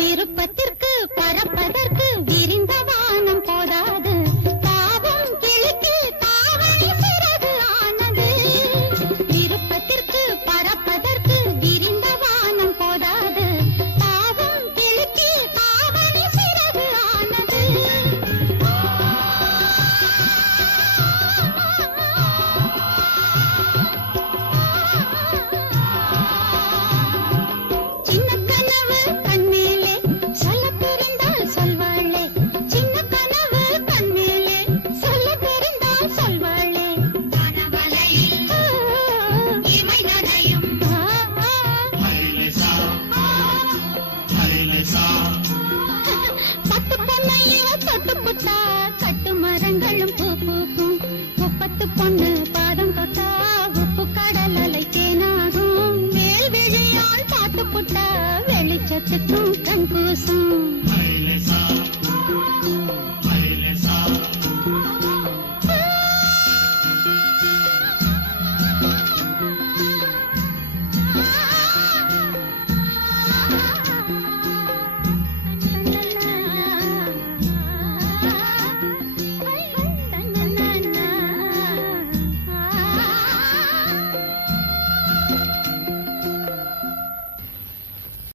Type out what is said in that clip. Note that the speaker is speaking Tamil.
விருப்பத்திற்கு பறப்பதற்கு விரிந்த வானம் போதாது, பாவம் கிழக்கு தாவணி சிறகு ஆனது. விருப்பத்திற்கு பறப்பதற்கு விரிந்த வானம் போதாது, பாவம் கிழக்கு தாவணி சிறகு ஆனது. சின்ன கனவு கண்மேலே சொல்ல தெரிந்தால் சொல்வாளே, சின்ன கனவு கண்மேலே சொல்ல தெரிந்தால் சொல்வாளே. கனவலையில் இமை நனையும் பட்டு பொன்னையோ தொட்டு புட்டா கட்டு மரங்களும் பூ பூக்கும். முப்பத்து பொண்ணு பாதம் தொட்டா உப்பு கடல் அலை தேனாகும். மேல் விழியால் பார்த்து புட்டா வெளிச்சத்துக்கும் கண் கூசும்.